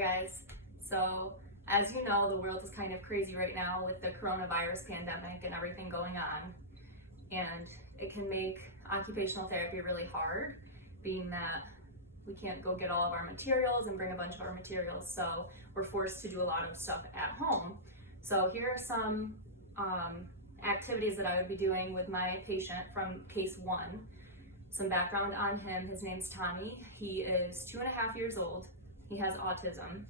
guys. So as you know, the world is kind of crazy right now with the coronavirus pandemic and everything going on. And it can make occupational therapy really hard, being that we can't go get all of our materials and bring a bunch of our materials. So we're forced to do a lot of stuff at home. So here are some activities that I would be doing with my patient from case 1. Some background on him: his name's Tommy. He is 2.5 years old. He has autism.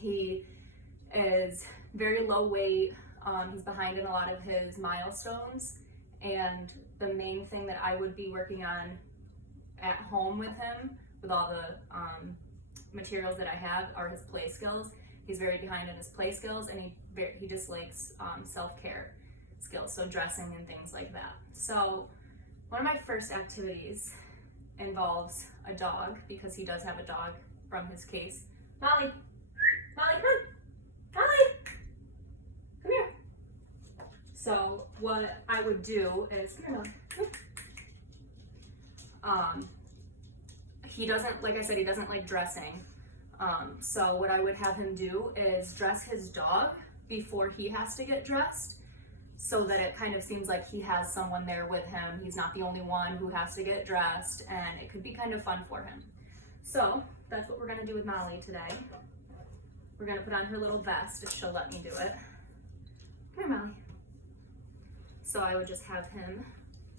He is very low weight. He's behind in a lot of his milestones. And the main thing that I would be working on at home with him, with all the materials that I have, are his play skills. He's very behind in his play skills, and he dislikes self-care skills, so dressing and things like that. So one of my first activities involves a dog, because he does have a dog from his case. Molly, come on. Molly, come here. So what I would do is, come here, Molly. He doesn't, like I said, he doesn't like dressing. So what I would have him do is dress his dog before he has to get dressed, so that it kind of seems like he has someone there with him. He's not the only one who has to get dressed, and it could be kind of fun for him. So that's what we're gonna do with Molly today. We're gonna put on her little vest if she'll let me do it. Come here, Molly. So I would just have him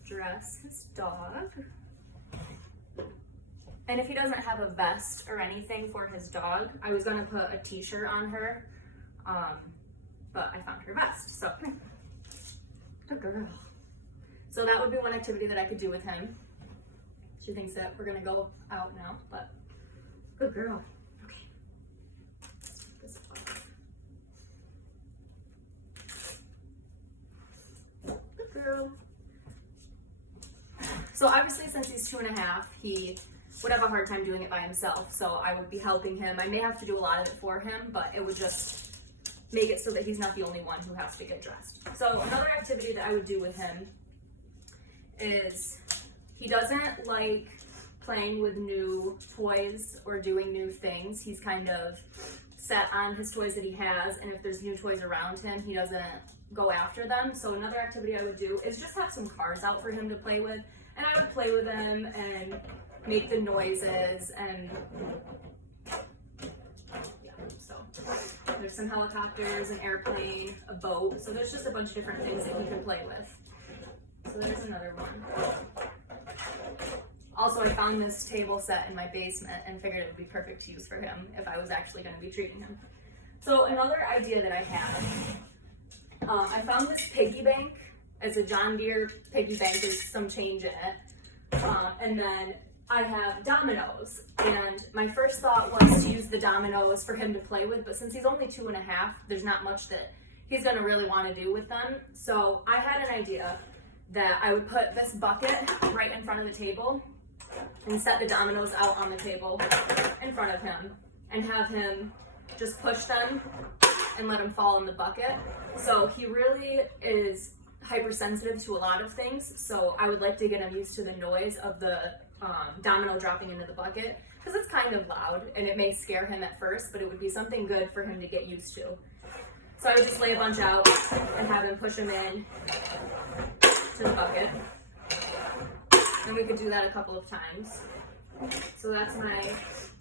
dress his dog. And if he doesn't have a vest or anything for his dog, I was gonna put a t-shirt on her, but I found her vest, so come here. Good girl. So that would be one activity that I could do with him. She thinks that we're gonna go out now, but good girl. Okay. Let's take this off. Good girl. So obviously, since he's 2.5, he would have a hard time doing it by himself, so I would be helping him. I may have to do a lot of it for him, but it would just make it so that he's not the only one who has to get dressed. So another activity that I would do with him is, he doesn't like playing with new toys or doing new things. He's kind of set on his toys that he has, and if there's new toys around him, he doesn't go after them. So another activity I would do is just have some cars out for him to play with, and I would play with them and make the noises, and so there's some helicopters, an airplane, a boat. So there's just a bunch of different things that he can play with. So there's another one. Also, I found this table set in my basement and figured it would be perfect to use for him if I was actually going to be treating him. So another idea that I had, I found this piggy bank. It's a John Deere piggy bank. There's some change in it. And then I have dominoes, and my first thought was to use the dominoes for him to play with, but since he's only 2.5, there's not much that he's gonna really want to do with them. So I had an idea that I would put this bucket right in front of the table and set the dominoes out on the table in front of him, and have him just push them and let him fall in the bucket. So he really is hypersensitive to a lot of things, so I would like to get him used to the noise of the domino dropping into the bucket, because it's kind of loud and it may scare him at first, but it would be something good for him to get used to. So I would just lay a bunch out and have him push them in to the bucket, and we could do that a couple of times. So that's my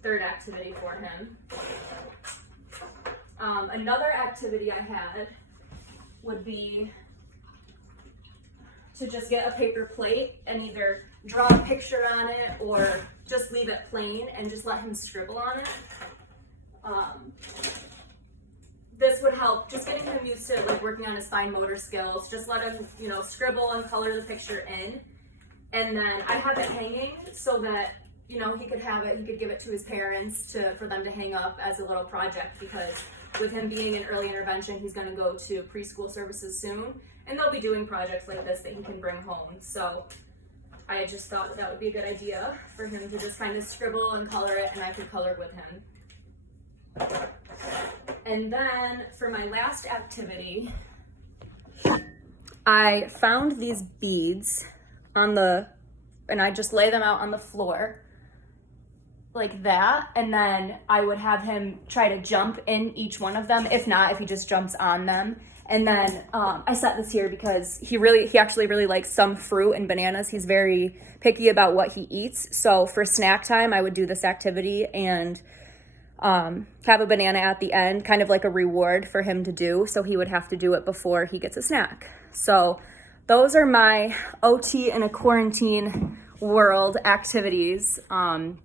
third activity for him. Another activity I had would be to just get a paper plate and either draw a picture on it or just leave it plain and just let him scribble on it. This would help just getting him used to like working on his fine motor skills. Just let him, scribble and color the picture in. And then I have it hanging so that, he could have it, he could give it to his parents for them to hang up as a little project, because with him being in early intervention, he's gonna go to preschool services soon, and they'll be doing projects like this that he can bring home. So I just thought that would be a good idea for him to just kind of scribble and color it, and I could color with him. And then for my last activity, I found these beads and I just lay them out on the floor. like that, and then I would have him try to jump in each one of them. If not, if he just jumps on them. And then I set this here because he actually really likes some fruit and bananas. He's very picky about what he eats. So for snack time, I would do this activity and have a banana at the end, kind of like a reward for him to do. So he would have to do it before he gets a snack. So those are my OT in a quarantine world activities. And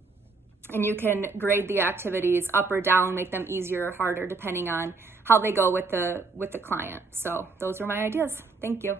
you can grade the activities up or down, make them easier or harder depending on how they go with the client. So those were my ideas. Thank you.